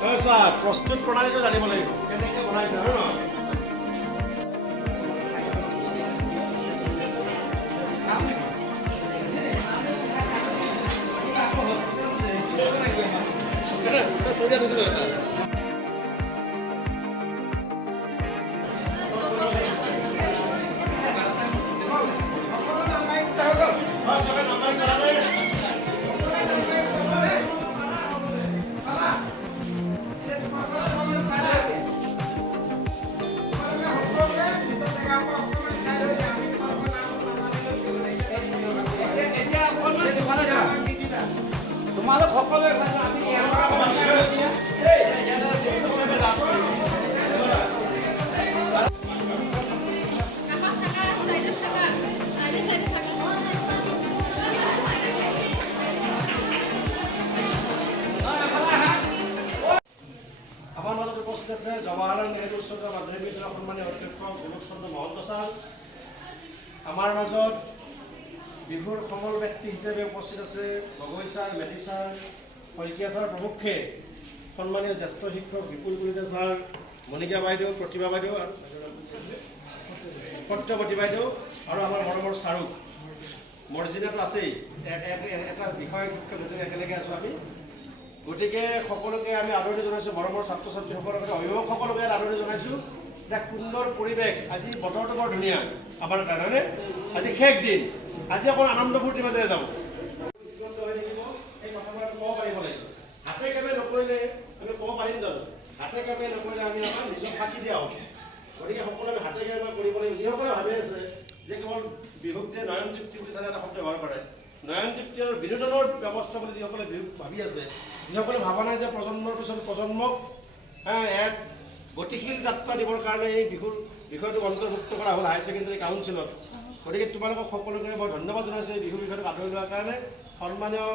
প্ৰস্তুত প্ৰণালীটো জানিব লাগিব কেনেকৈ বনাইছে আৰু নহয় তোমালোক সকলোৱে আমাৰ মাজত উপস্থিত আছে জৱাহৰলাল নেহৰু উচ্চতৰ মাধ্যমিক বিদ্যালয়ৰ সন্মানীয় অধ্যক্ষ গোলক চন্দ্ৰ মহন্ত ছাৰ আমাৰ মাজত বিহুৰ সমল ব্যক্তি হিচাপে উপস্থিত আছে Gogoi sir Medhi sir Saikia sir প্ৰমুখ্যে সন্মানীয় জ্যেষ্ঠ শিক্ষক বিপুল কলিতা ছাৰ মণিকা বাইদেউ প্ৰতিভা বাইদেউ আৰু সত্যৱতী বাইদেউ আৰু আমাৰ মৰমৰ ছাৰক মৰ্জিনাটো আছেই এটা বিষয় শিক্ষক হিচাপে একেলগে আছোঁ আমি গতিকে সকলোকে আমি আদৰণি জনাইছোঁ মৰমৰ ছাত্ৰ ছাত্ৰীসকলকে অভিভাৱকসকলকে আদৰণি জনাইছোঁ এটা সুন্দৰ পৰিৱেশ আজি বতৰটো বৰ ধুনীয়া আমাৰ কাৰণে আজি শেষ দিন আজি অকণ আনন্দ ফূৰ্তি মাজেৰে যাব হৈ থাকিব এই কথাবোৰ ক'ব পাৰিব লাগিব হাতে কামে নকৰিলে আমি ক'ব পাৰিম জানো হাতে কামে নকৰিলে আমি আমাৰ নিজক ফাঁকি দিয়া হ'ব গতিকে সকলোৱে আমি হাতে কামে কৰিব লাগিব যিসকলে ভাবি আছে যে কেৱল বিহুক যে নয়ন তৃপ্তি বুলি চালে এটা শব্দ ব্যৱহাৰ কৰে নয়ন তৃপ্তি আৰু বিনোদনৰ ব্যৱস্থা বুলি যিসকলে বিহুক ভাবি আছে যিসকলে ভাবা নাই যে প্ৰজন্মৰ পিছত প্ৰজন্মক এক গতিশীল যাত্ৰা দিবৰ কাৰণে এই বিহুৰ বিষয়টোক অন্তৰ্ভুক্ত কৰা হ'ল হায়াৰ ছেকেণ্ডেৰী কাউন্সিলত গতিকে তোমালোকক সকলোকে মই ধন্যবাদ জনাইছোঁ এই বিহুৰ বিষয়টোক আদৰি লোৱাৰ কাৰণে সন্মানীয়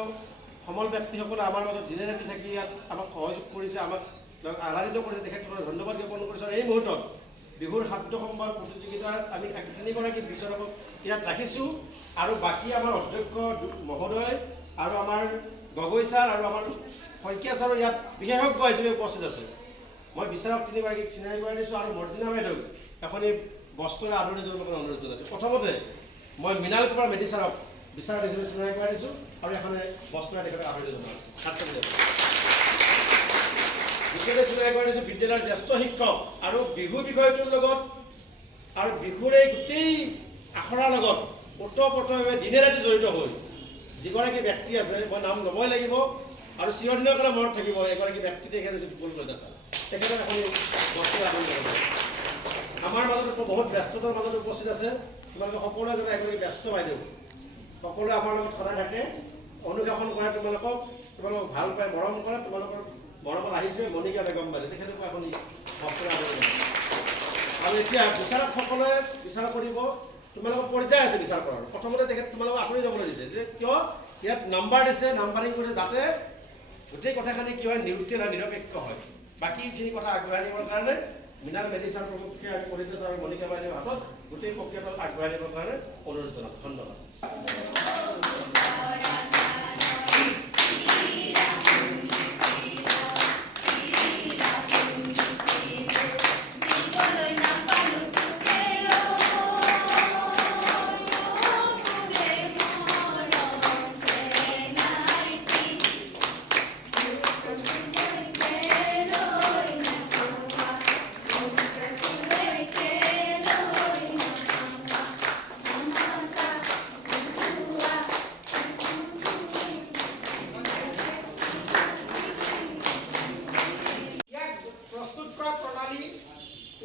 সমল ব্যক্তিসকলে আমাৰ মাজত দিনে ৰাতি থাকি ইয়াত আমাক সহযোগ কৰিছে আমাক আহ্লাদিত কৰিছে তেখেতসকলক ধন্যবাদ জ্ঞাপন কৰিছোঁ এই মুহূৰ্তত বিহুৰ খাদ্য সম্ভাৰ প্ৰতিযোগিতাত আমি তিনিগৰাকী বিচাৰকক ইয়াত ৰাখিছোঁ আৰু বাকী আমাৰ অধ্যক্ষ মহোদয় আৰু আমাৰ গগৈ ছাৰ আৰু আমাৰ শইকীয়া ছাৰো ইয়াত বিশেষজ্ঞ হিচাপে উপস্থিত আছে মই বিচাৰক তিনিগৰাকীক চিনাকি কৰাই দিছোঁ আৰু মৰ্জিনা বাইদেউক এখনি বস্তুৰে আদৰণি জনাবলৈ অনুৰোধ জনাইছোঁ প্ৰথমতে মই মৃণাল কুমাৰ মেধি ছাৰক বিচাৰক হিচাপে চিনাকি কৰাই দিছোঁ আৰু এখনে বস্তুৰে তেখেতক আদৰণি জনাইছোঁ দ্বিতীয়তে চিনাকি কৰাই দিছোঁ বিদ্যালয়ৰ জ্যেষ্ঠ শিক্ষক আৰু বিহু বিষয়টোৰ লগত আৰু বিহুৰ এই গোটেই আখৰাৰ লগত ওতঃপ্ৰোতভাৱে দিনে ৰাতি জড়িত হৈ যিগৰাকী ব্যক্তি আছে মই নাম ল'বই লাগিব আৰু চিৰদিনৰ কাৰণে মনত থাকিব এগৰাকী ব্যক্তি তেখেত হৈছে বিপুল কলিতা ছাৰ তেখেতক এখন বস্তুৰে আদৰণি জনাইছোঁ আমাৰ মাজত বহুত ব্যস্ততাৰ মাজত উপস্থিত আছে তোমালোকে সকলোৱে জানে এগৰাকী ব্যস্ত বাইদেউ সকলোৱে আমাৰ লগত সদায় থাকে অনুশাসন কৰে তোমালোকক ভাল পায় মৰম কৰে তোমালোকৰ মৰমত আহিছে মণিকা বেগম বাইদেউ তেখেতকো এখন বস্তুৰে আদৰণি আৰু এতিয়া বিচাৰকসকলে বিচাৰ কৰিব তোমালোকৰ পৰ্যায় আছে বিচাৰ কৰাৰ প্ৰথমতে তেখেত তোমালোকক আঁতৰি যাবলৈ দিছে যে কিয় ইয়াত নাম্বাৰ দিছে নাম্বাৰিং কৰিছে যাতে গোটেই কথাখিনি কি হয় নিৰুত্তেল হয় নিৰপেক্ষ হয় বাকীখিনি কথা আগবঢ়াই নিবৰ কাৰণে মৃণাল মেধি ছাৰ প্ৰমুখ্যে আৰু কলিতা ছাৰ মণিকা বাইদেউৰ হাতত গোটেই প্ৰক্ৰিয়াটো আগবঢ়াই নিবৰ কাৰণে অনুৰোধ জনালোঁ ধন্যবাদ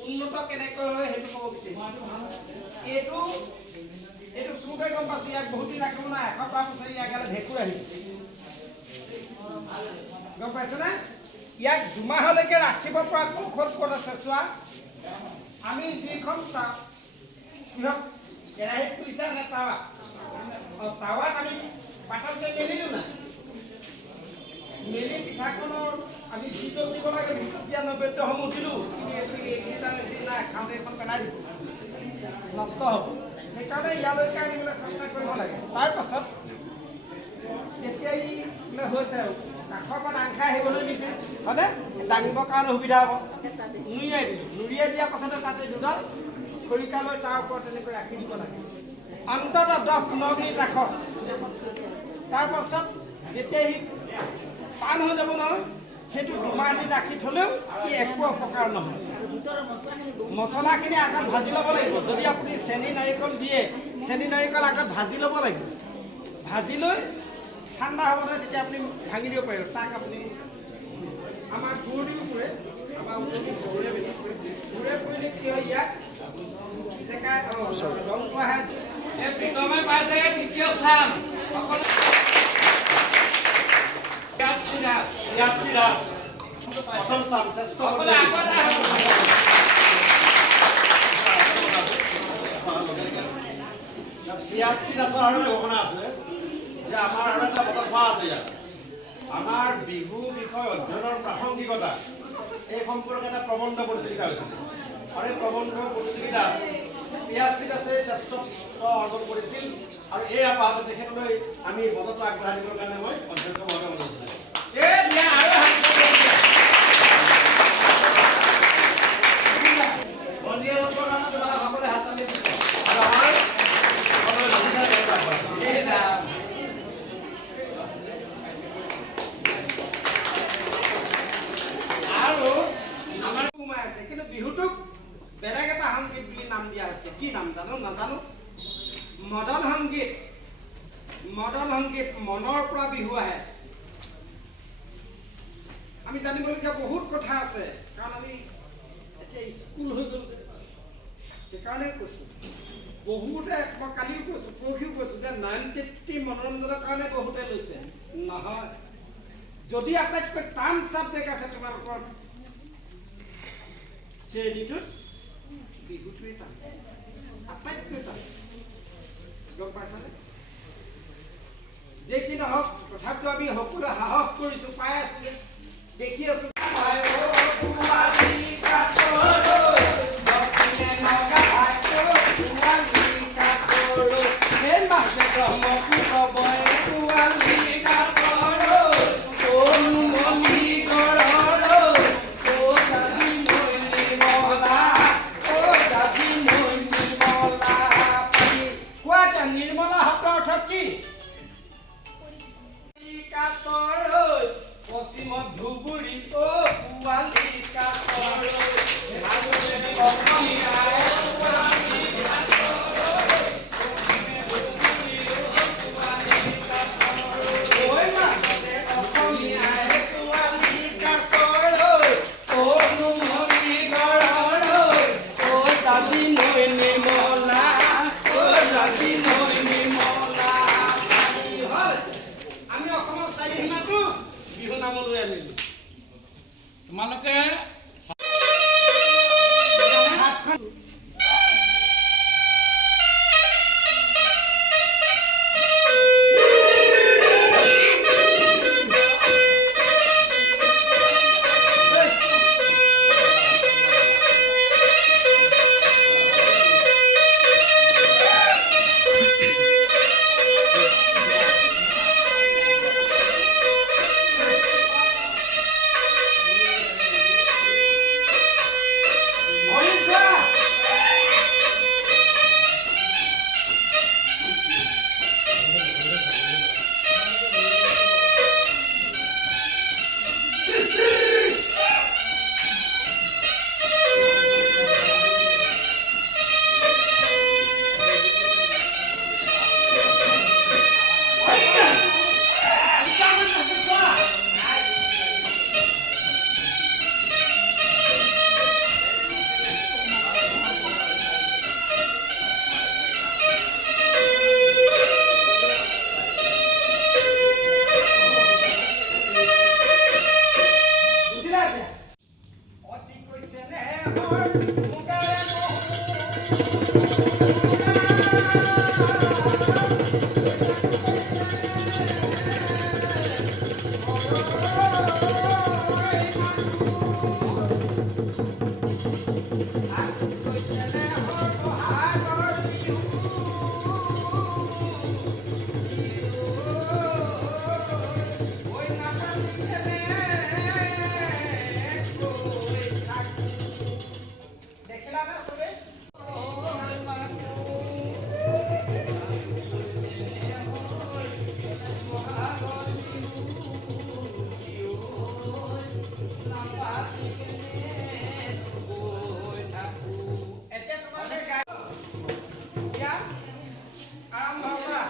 উন্নত কেনেকৈ হয় সেইটো ক'ব বিচাৰিছোঁ এইটো চুকে গম পাইছোঁ ইয়াক বহুত দিন ৰাখিব নাই এসপ্তাহ পিছত ইয়াক ভেঁকুৰ আহিব গম পাইছেনে ইয়াক দুমাহলৈকে ৰাখিব পৰা কৌশল ক'ত আছে চোৱা আমি যিখন কিহত কেৰাহীত পুৰিছা নে টাৱা টাৱাত আমি পাতলকৈ মেলিলোঁ নাই মেলি পিঠাখনৰ আমি যিটো দিব লাগে ভিতৰত দিয়া নৈবেদ্যসমূহ দিলোঁ কিন্তু এইখিনি নাই খাওঁতে এখন পেলাই দিব নষ্ট হ'ব সেইকাৰণে ইয়ালৈকে আনিবলৈ চেষ্টা কৰিব লাগে তাৰপাছত যেতিয়া ই হৈছে কাষৰ পৰা ডাং খাই আহিবলৈ দিছে হয়নে দাঙিবৰ কাৰণে সুবিধা হ'ব নুৰিয়াই দিলোঁ নুৰিয়াই দিয়াৰ পাছতে তাতে দুডাল খৰিকা লৈ তাৰ ওপৰত তেনেকৈ ৰাখি দিব লাগে অন্ততঃ 10-15 মিনিট ৰাখক তাৰপাছত যেতিয়া সি টান হৈ যাব নহয় সেইটো দুমাহ দিন ৰাখি থ'লেও ই একো অপকাৰ নহয় মছলাখিনি আগত ভাজি ল'ব লাগিব যদি আপুনি চেনি নাৰিকল দিয়ে চেনি নাৰিকল আগত ভাজি ল'ব লাগিব ভাজি লৈ ঠাণ্ডা হ'বতে তেতিয়া আপুনি ভাঙি দিব পাৰিব তাক আপুনি আমাৰ গুড় দিও পুৰে আমাৰ গুড়ে বেছি গুড়ে পুৰিলে কি হয় ইয়াক জেকাই ৰং পোৱাহে প্ৰীতমে পাইছে তৃতীয় স্থান প্ৰথম স্থান শ্ৰেষ্ঠ পিয়াচি দাসৰ আৰু ঘোষণা আছে যে আমাৰ আৰু এটা কথা আছে ইয়াত আমাৰ বিহু বিষয় অধ্যয়নৰ প্ৰাসংগিকতা এই সম্পৰ্কে এটা প্ৰবন্ধ প্ৰতিযোগিতা হৈছিল আৰু এই প্ৰবন্ধ প্ৰতিযোগিতাত পিয়াচি দাসে শ্ৰেষ্ঠত্ব অৰ্জন কৰিছিল আৰু এই আপাহতে তেখেতলৈ আমি বঁটাটো আগবঢ়াই দিবৰ কাৰণে মই অধ্যক্ষ মহোদয় অনুৰোধ কৰিছোঁ কিন্তু বিহুটোক বেলেগ এটা সংগীত বুলি নাম দিয়া হৈছে কি নাম জানো নাজানো মদন সংগীত মনৰ পৰা বিহু আহে আমি জানিবলগীয়া বহুত কথা আছে কাৰণ আমি এতিয়া স্কুল হৈ গ'ল সেইকাৰণে কৈছোঁ বহুতে মই কালিও কৈছোঁ পৰহিও কৈছোঁ যে নয়নতৃপ্তি মনোৰঞ্জনৰ কাৰণে বহুতে লৈছে নহয় যদি আটাইতকৈ টান ছাবজেক্ট আছে তোমালোকৰ শ্ৰেণীটোত বিহুটোৱে টান আটাইতকৈ টান গম পাইছানে যে কি নহওক তথাপিও আমি সকলোৱে সাহস কৰিছোঁ পাই আছোঁ যে দেখি আছোঁ তোমালোকে এতিয়া তোমালোকে গাই এতিয়া আৰম্ভ কৰা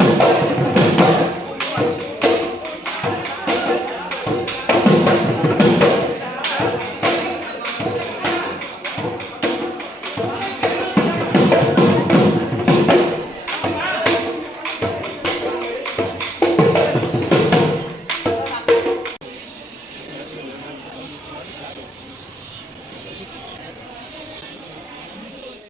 Thank you.